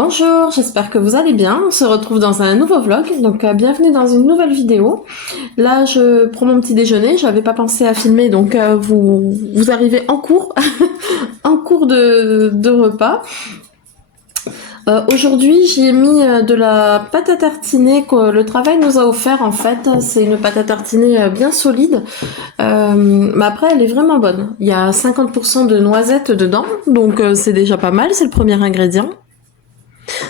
Bonjour, j'espère que vous allez bien. On se retrouve dans un nouveau vlog, donc bienvenue dans une nouvelle vidéo. Là, je prends mon petit déjeuner, j'avais pas pensé à filmer, donc vous arrivez en cours, en cours de repas. Aujourd'hui, j'ai mis de la pâte à tartiner que le travail nous a offert en fait. C'est une pâte à tartiner bien solide, mais après elle est vraiment bonne. Il y a 50% de noisettes dedans, donc c'est déjà pas mal, c'est le premier ingrédient.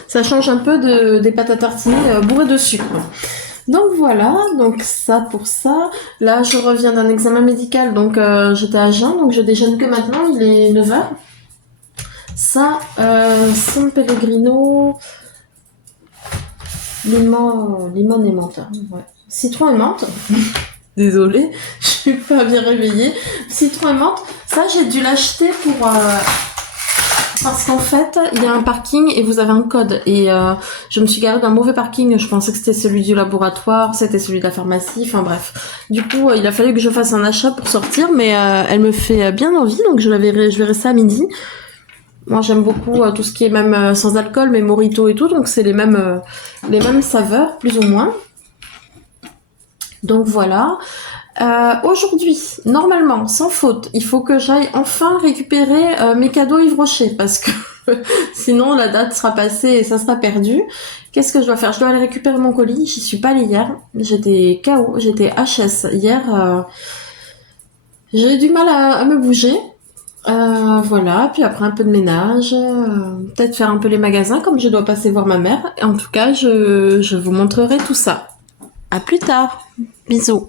Ça change un peu des pâtes à tartiner bourrées de sucre. Donc voilà, donc ça pour ça. Là, je reviens d'un examen médical, donc j'étais à jeun, donc je déjeune que maintenant, il est 9h. Ça, San Pellegrino, limon et menthe. Ouais. Citron et menthe. Désolée, je suis pas bien réveillée. Citron et menthe, ça j'ai dû l'acheter pour... Parce qu'en fait, il y a un parking et vous avez un code. Et je me suis garée dans un mauvais parking. Je pensais que c'était celui du laboratoire, c'était celui de la pharmacie, enfin bref. Du coup, il a fallu que je fasse un achat pour sortir, mais elle me fait bien envie, donc je verrai ça à midi. Moi, j'aime beaucoup tout ce qui est même sans alcool, mais mojito et tout, donc c'est les mêmes saveurs, plus ou moins. Donc voilà. Aujourd'hui, normalement, sans faute, il faut que j'aille enfin récupérer mes cadeaux Yves Rocher parce que sinon la date sera passée et ça sera perdu. Qu'est-ce que je dois faire? Je dois aller récupérer mon colis. J'y suis pas allée hier. J'étais KO, j'étais HS hier. J'ai eu du mal à me bouger. Voilà, puis après un peu de ménage, peut-être faire un peu les magasins comme je dois passer voir ma mère. En tout cas, je vous montrerai tout ça. À plus tard. Bisous.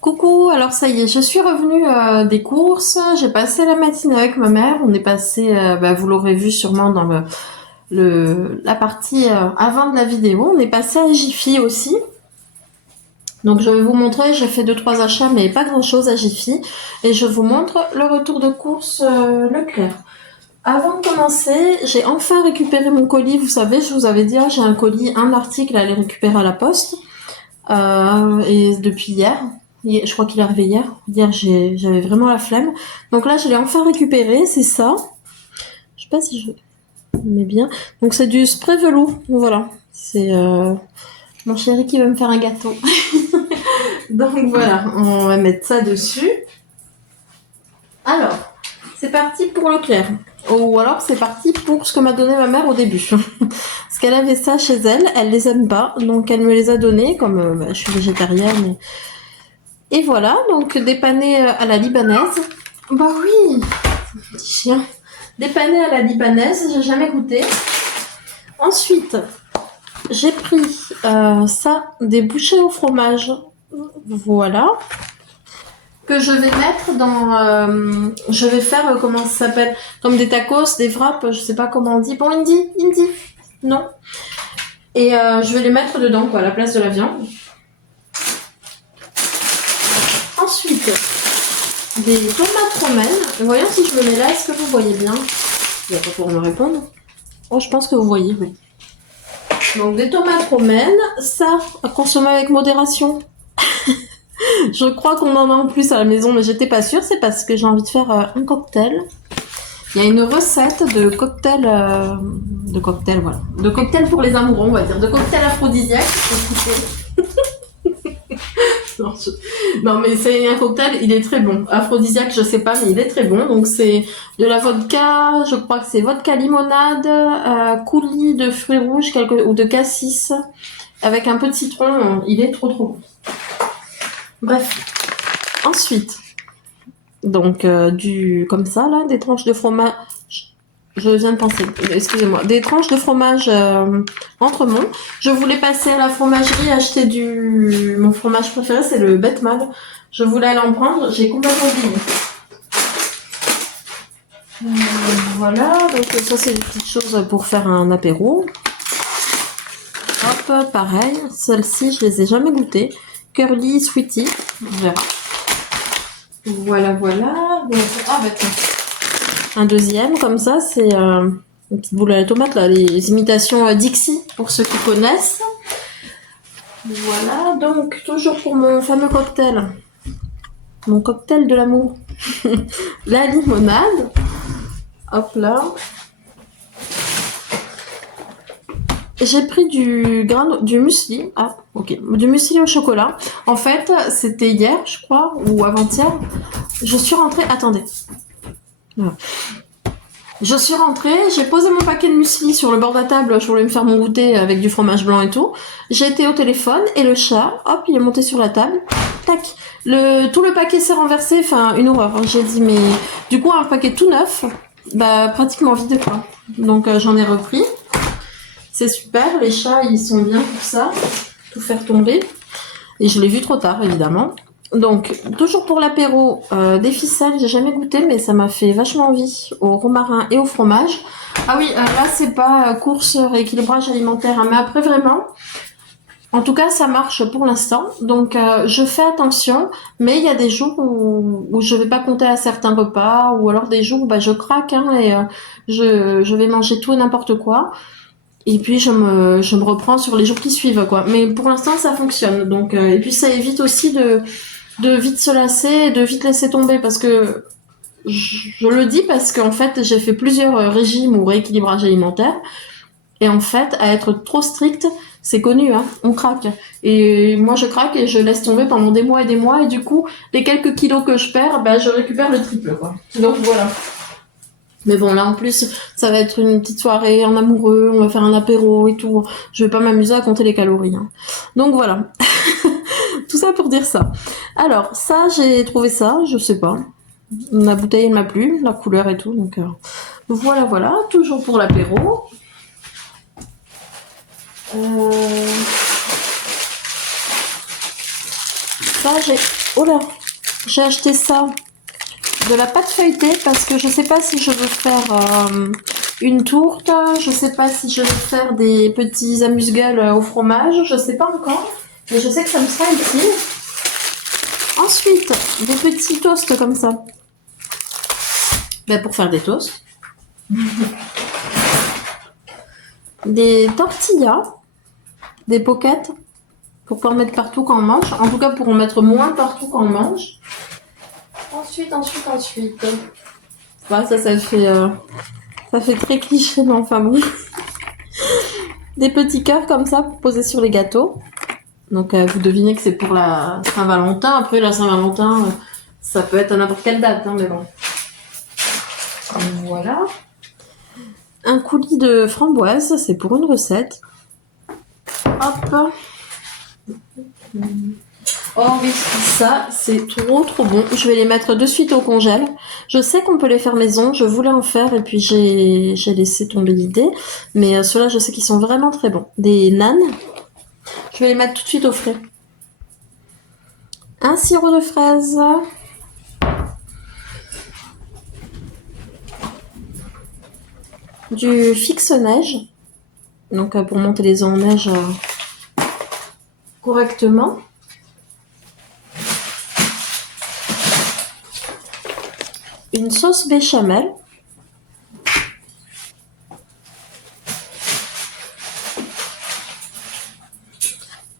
Coucou, alors ça y est, je suis revenue des courses, j'ai passé la matinée avec ma mère, on est passé, vous l'aurez vu sûrement dans la partie avant de la vidéo, on est passé à Jiffy aussi. Donc je vais vous montrer, j'ai fait 2-3 achats mais pas grand chose à Jiffy et je vous montre le retour de course Leclerc. Avant de commencer, j'ai enfin récupéré mon colis, vous savez, je vous avais dit, j'ai un colis, un article à aller récupérer à la poste et depuis hier. Je crois qu'il est arrivé hier. Hier, j'avais vraiment la flemme. Donc là, je l'ai enfin récupéré. C'est ça. Je sais pas si je mets bien. Donc c'est du spray velours. Voilà. C'est mon chéri qui veut me faire un gâteau. Donc voilà, on va mettre ça dessus. Alors, c'est parti pour Leclerc. Ou alors c'est parti pour ce que m'a donné ma mère au début. Parce qu'elle avait ça chez elle. Elle les aime pas. Donc elle me les a donnés. Comme je suis végétarienne. Et voilà, donc dépanné à la libanaise. Bah oui, petit chien. Dépanné à la libanaise, j'ai jamais goûté. Ensuite, j'ai pris ça, des bouchées au fromage. Voilà. que je vais mettre dans... je vais faire, comment ça s'appelle? Comme des tacos, des wraps, je sais pas comment on dit. Bon, Indy, non. Et je vais les mettre dedans, quoi, à la place de la viande. Ensuite, des tomates romaines. Voyons si je me mets là, est-ce que vous voyez bien? Il n'y a pas pour me répondre. Oh, je pense que vous voyez, oui. Donc, des tomates romaines, ça, à consommer avec modération. Je crois qu'on en a en plus à la maison, mais j'étais pas sûre. C'est parce que j'ai envie de faire un cocktail. Il y a une recette de cocktail, voilà. De cocktail pour les amoureux, on va dire. De cocktail aphrodisiaque. Non, mais c'est un cocktail, il est très bon. Aphrodisiaque, je sais pas, mais il est très bon. Donc, c'est de la vodka, je crois que c'est vodka limonade, coulis de fruits rouges ou de cassis, avec un peu de citron. Il est trop bon. Bref. Ensuite, donc, comme ça, là, des tranches de fromage. Je viens de penser, excusez-moi, des tranches de fromage Entremont. Je voulais passer à la fromagerie acheter mon fromage préféré, c'est le Betmal. Je voulais aller en prendre, j'ai complètement oublié. Voilà, donc ça c'est des petites choses pour faire un apéro. Hop, pareil, celles-ci je les ai jamais goûtées. Curly Sweetie, on verra. Voilà. Donc, tiens. Un deuxième, comme ça, c'est une petite boule à la tomate, là, les imitations Dixie, pour ceux qui connaissent. Voilà, donc, toujours pour mon fameux cocktail. Mon cocktail de l'amour. La limonade. Hop là. J'ai pris du muesli. Ah, ok. Du muesli au chocolat. En fait, c'était hier, je crois, ou avant-hier. Je suis rentrée... Attendez. Voilà. Je suis rentrée, j'ai posé mon paquet de muesli sur le bord de la table, je voulais me faire mon goûter avec du fromage blanc et tout. J'ai été au téléphone et le chat, hop, il est monté sur la table. Tac. Tout le paquet s'est renversé, enfin une horreur. J'ai dit mais du coup un paquet tout neuf, bah pratiquement vide quoi. Donc j'en ai repris. C'est super, les chats ils sont bien pour ça, tout faire tomber. Et je l'ai vu trop tard évidemment. Donc, toujours pour l'apéro, des ficelles, j'ai jamais goûté, mais ça m'a fait vachement envie au romarin et au fromage. Ah oui, là, c'est pas course rééquilibrage alimentaire, hein, mais après, vraiment, en tout cas, ça marche pour l'instant. Donc, je fais attention, mais il y a des jours où je vais pas compter à certains repas, ou alors des jours où je craque, hein, et je vais manger tout et n'importe quoi. Et puis je me reprends sur les jours qui suivent, quoi. Mais pour l'instant, ça fonctionne. Donc, et puis ça évite aussi de vite se lasser et de vite laisser tomber parce que je le dis parce qu'en fait j'ai fait plusieurs régimes ou rééquilibrage alimentaire et en fait à être trop strict c'est connu hein, on craque et moi je craque et je laisse tomber pendant des mois et du coup les quelques kilos que je perds je récupère le triple quoi. Donc voilà. Mais bon là en plus ça va être une petite soirée en amoureux, on va faire un apéro et tout, je vais pas m'amuser à compter les calories hein. Donc voilà. Tout ça pour dire ça. Alors, ça, j'ai trouvé ça, je sais pas. La bouteille, elle m'a plu, la couleur et tout. Donc, voilà. Toujours pour l'apéro. Ça, j'ai acheté ça. De la pâte feuilletée parce que je sais pas si je veux faire une tourte. Je sais pas si je veux faire des petits amuse-gueules au fromage. Je sais pas encore. Mais je sais que ça me sera utile. Ensuite, des petits toasts comme ça. Pour faire des toasts. Des tortillas. Des pockets. Pour pas en mettre partout quand on mange. En tout cas, pour en mettre moins partout quand on mange. Ensuite. Voilà, ça fait très cliché, mais enfin bon. Des petits cœurs comme ça pour poser sur les gâteaux. Donc vous devinez que c'est pour la Saint-Valentin. Après la Saint-Valentin, ça peut être à n'importe quelle date, hein, mais bon. Voilà. Un coulis de framboises, c'est pour une recette. Hop. Oh oui, ça c'est trop bon. Je vais les mettre de suite au congèle. Je sais qu'on peut les faire maison, je voulais en faire et puis j'ai laissé tomber l'idée. Mais ceux-là, je sais qu'ils sont vraiment très bons. Des nanes. Je vais les mettre tout de suite au frais. Un sirop de fraise. du fixe neige, donc pour monter les œufs en neige correctement. Une sauce béchamel.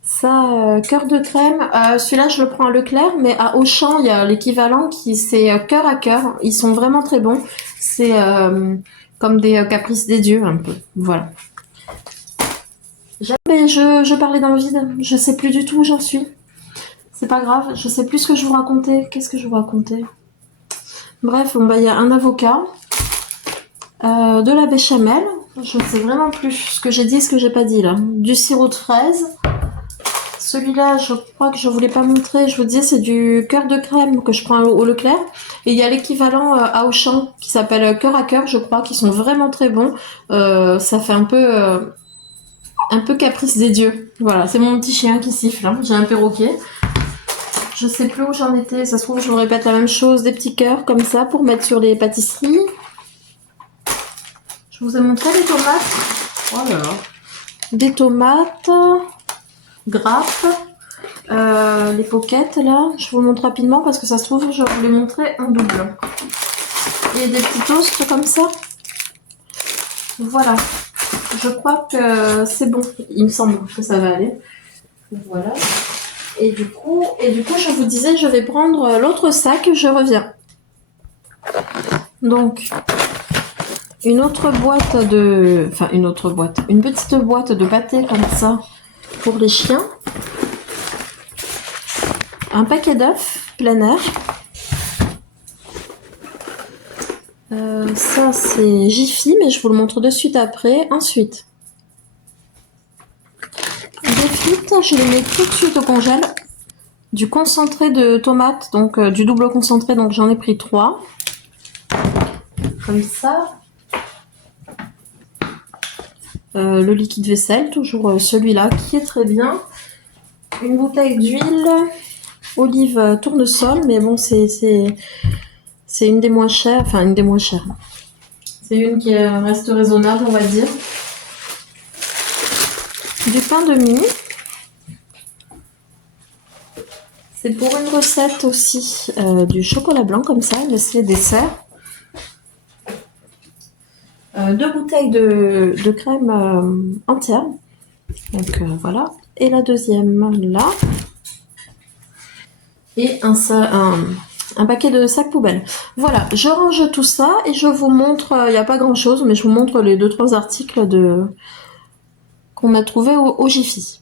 Ça, cœur de crème. Celui-là, je le prends à Leclerc, mais à Auchan, il y a l'équivalent qui c'est cœur à cœur. Ils sont vraiment très bons. C'est comme des caprices des dieux, un peu. Voilà. Mais je parlais dans le vide. Je sais plus du tout où j'en suis. C'est pas grave. Je sais plus ce que je vous racontais. Qu'est-ce que je vous racontais? Bref, il y a un avocat, de la béchamel. Je ne sais vraiment plus ce que j'ai dit, ce que j'ai pas dit là. Du sirop de fraise. Celui-là, je crois que je voulais pas montrer. Je vous disais, c'est du cœur de crème que je prends au Leclerc. Et il y a l'équivalent à Auchan qui s'appelle cœur à cœur, je crois, qui sont vraiment très bons. Ça fait un peu caprice des dieux. Voilà, c'est mon petit chien qui siffle. Hein. J'ai un perroquet. Je sais plus où j'en étais. Ça se trouve, je vous répète la même chose. Des petits cœurs comme ça pour mettre sur les pâtisseries. Je vous ai montré les tomates. Oh là là. Des tomates. Grappes. Les poquettes là. Je vous montre rapidement parce que ça se trouve, je vais vous les montrer en double. Et des petits toasts comme ça. Voilà. Je crois que c'est bon. Il me semble que ça va aller. Voilà. Et du coup, je vous disais, je vais prendre l'autre sac, je reviens. Donc, une petite boîte de pâté comme ça pour les chiens. Un paquet d'œufs plein air. Ça, c'est Jiffy, mais je vous le montre de suite après. Ensuite, des frites, je les mets tout de suite au congèle. Du concentré de tomates, donc du double concentré, donc j'en ai pris 3. Comme ça. Le liquide vaisselle, toujours celui-là qui est très bien. Une bouteille d'huile, olive tournesol, mais bon, c'est une des moins chères, enfin une des moins chères. C'est une qui reste raisonnable, on va dire. Du pain de mie. C'est pour une recette aussi du chocolat blanc comme ça, mais c'est dessert. 2 bouteilles de crème entière. Donc voilà. Et la deuxième là. Et un paquet de sacs poubelles. Voilà, je range tout ça et je vous montre, il n'y a pas grand chose, mais je vous montre les 2-3 articles qu'on a trouvé au Jiffy.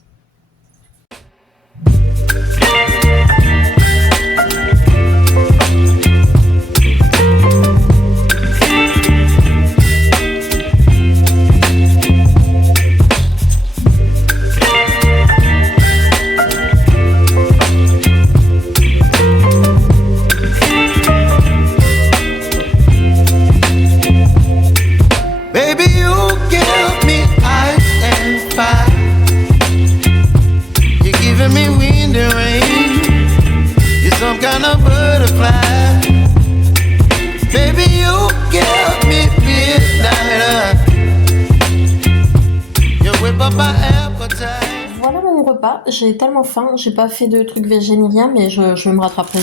Voilà mon repas, j'ai tellement faim, j'ai pas fait de trucs végé ni rien, mais je vais me rattraper.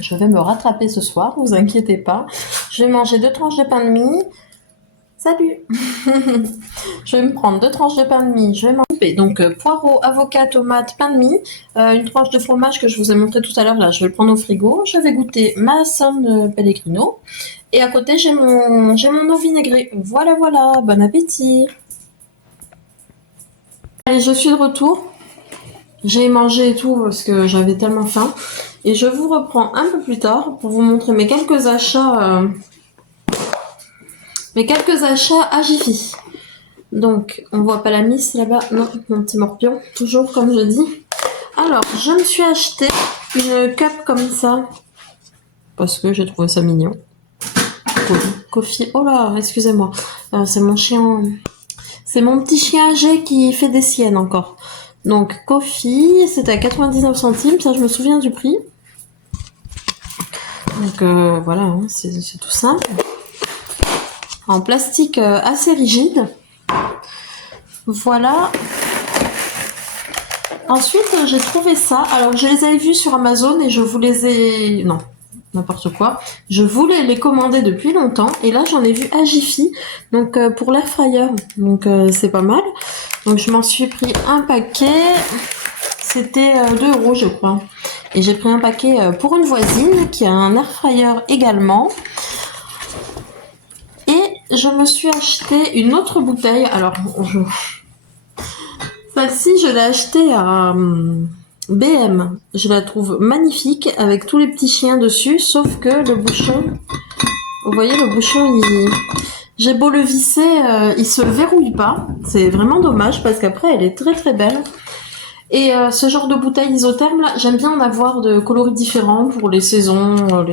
Je vais me rattraper ce soir, vous inquiétez pas. Je vais manger 2 tranches de pain de mie. Salut. Je vais me prendre 2 tranches de pain de mie, je vais m'en couper. Donc poireaux, avocat, tomate, pain de mie, une tranche de fromage que je vous ai montré tout à l'heure, là je vais le prendre au frigo. Je vais goûter ma San Pellegrino. Et à côté j'ai mon eau vinaigrée. Voilà, bon appétit. Allez, je suis de retour. J'ai mangé et tout parce que j'avais tellement faim. Et je vous reprends un peu plus tard pour vous montrer mes quelques achats à Jiffy. Donc, on voit pas la miss là-bas. Non, mon petit morpion. Toujours comme je dis. Alors, je me suis acheté une cup comme ça. Parce que j'ai trouvé ça mignon. Coffee. Oh là, excusez-moi. C'est mon chien. C'est mon petit chien âgé qui fait des siennes encore. Donc, Coffee, c'était à 99 centimes. Ça, je me souviens du prix. Donc, voilà, hein, c'est tout simple. en plastique assez rigide. Voilà. Ensuite, j'ai trouvé ça. Alors, je les avais vus sur Amazon et je vous les ai... Non, n'importe quoi. Je voulais les commander depuis longtemps. Et là, j'en ai vu à Jiffy. Donc, pour l'air fryer. Donc, c'est pas mal. Donc, je m'en suis pris un paquet. C'était 2 € je crois. Et j'ai pris un paquet pour une voisine qui a un air fryer également. Et je me suis acheté une autre bouteille. Alors, celle-ci, je l'ai achetée à BM. Je la trouve magnifique avec tous les petits chiens dessus, sauf que le bouchon, vous voyez, le bouchon, j'ai beau le visser, il se verrouille pas. C'est vraiment dommage parce qu'après, elle est très très belle. Et ce genre de bouteille isotherme, là, j'aime bien en avoir de coloris différents pour les saisons,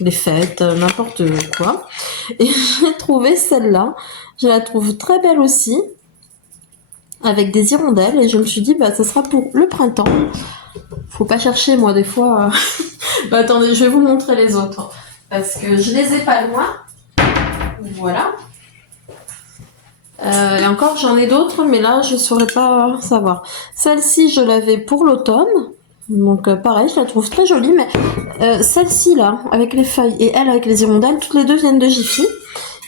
les fêtes, n'importe quoi. Et j'ai trouvé celle-là. Je la trouve très belle aussi, avec des hirondelles. Et je me suis dit, bah, ça sera pour le printemps. Faut pas chercher, moi, des fois. Bah, attendez, je vais vous montrer les autres. Parce que je les ai pas loin. Voilà. Et encore, j'en ai d'autres, mais là, je saurais pas savoir. Celle-ci, je l'avais pour l'automne. Donc, pareil, je la trouve très jolie. Mais celle-ci, là, avec les feuilles, et elle, avec les hirondelles, toutes les deux viennent de Jiffy.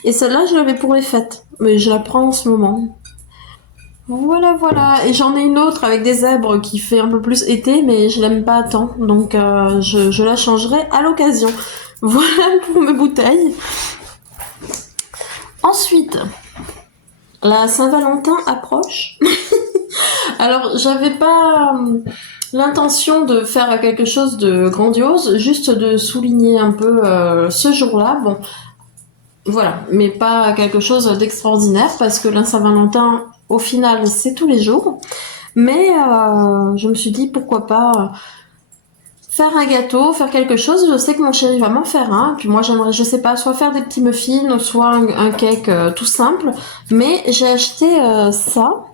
Et celle-là, je l'avais pour les fêtes. Mais je la prends en ce moment. Voilà, voilà. Et j'en ai une autre avec des zèbres qui fait un peu plus été, mais je l'aime pas tant. Donc, je la changerai à l'occasion. Voilà pour mes bouteilles. Ensuite... La Saint-Valentin approche. Alors, j'avais pas l'intention de faire quelque chose de grandiose, juste de souligner un peu ce jour-là. Bon, voilà, mais pas quelque chose d'extraordinaire parce que la Saint-Valentin, au final, c'est tous les jours. Mais je me suis dit pourquoi pas faire un gâteau, faire quelque chose. Je sais que mon chéri va m'en faire un. Puis moi, j'aimerais, je sais pas, soit faire des petits muffins, soit un cake tout simple. Mais j'ai acheté ça.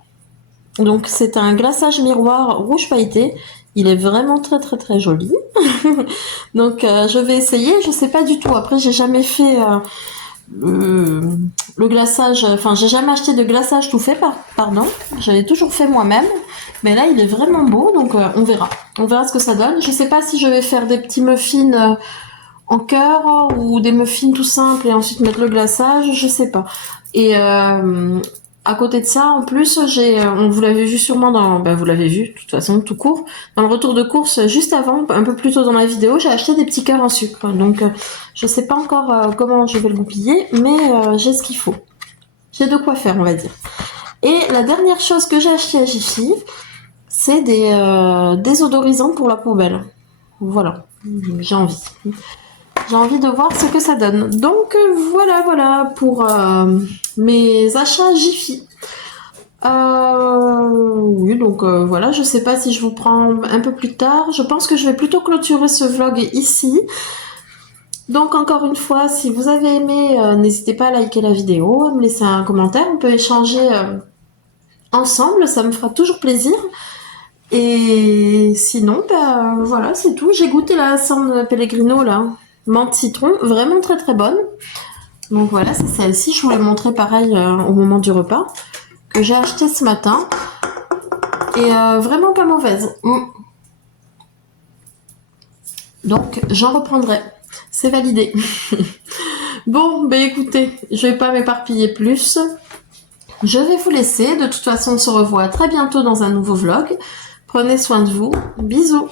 Donc, c'est un glaçage miroir rouge pailleté. Il est vraiment très très très joli. Donc, je vais essayer. Je sais pas du tout. Après, j'ai jamais fait le glaçage. Enfin, j'ai jamais acheté de glaçage tout fait. Pardon. J'avais toujours fait moi-même. Mais là, il est vraiment beau. Donc, on verra. On verra ce que ça donne. Je sais pas si je vais faire des petits muffins en cœur ou des muffins tout simples et ensuite mettre le glaçage. Je sais pas. Et à côté de ça, en plus, on vous l'avez vu sûrement vous l'avez vu, de toute façon, tout court, dans le retour de course, juste avant, un peu plus tôt dans la vidéo, j'ai acheté des petits cœurs en sucre. Donc, je sais pas encore comment je vais le goupiller, mais j'ai ce qu'il faut. J'ai de quoi faire, on va dire. Et la dernière chose que j'ai acheté à Jiffy, c'est des désodorisants pour la poubelle. Voilà, j'ai envie. J'ai envie de voir ce que ça donne. Donc voilà pour mes achats Jiffy. Oui, donc voilà, je sais pas si je vous prends un peu plus tard. Je pense que je vais plutôt clôturer ce vlog ici. Donc encore une fois, si vous avez aimé, n'hésitez pas à liker la vidéo, à me laisser un commentaire. On peut échanger ensemble, ça me fera toujours plaisir. Et sinon, voilà, c'est tout. J'ai goûté la San Pellegrino là. Menthe citron, vraiment très très bonne. Donc voilà, c'est celle-ci. Je vous l'ai montré pareil au moment du repas que j'ai acheté ce matin. Et vraiment pas mauvaise. Donc j'en reprendrai. C'est validé. Bon, écoutez, je vais pas m'éparpiller plus. Je vais vous laisser. De toute façon, on se revoit très bientôt dans un nouveau vlog. Prenez soin de vous. Bisous.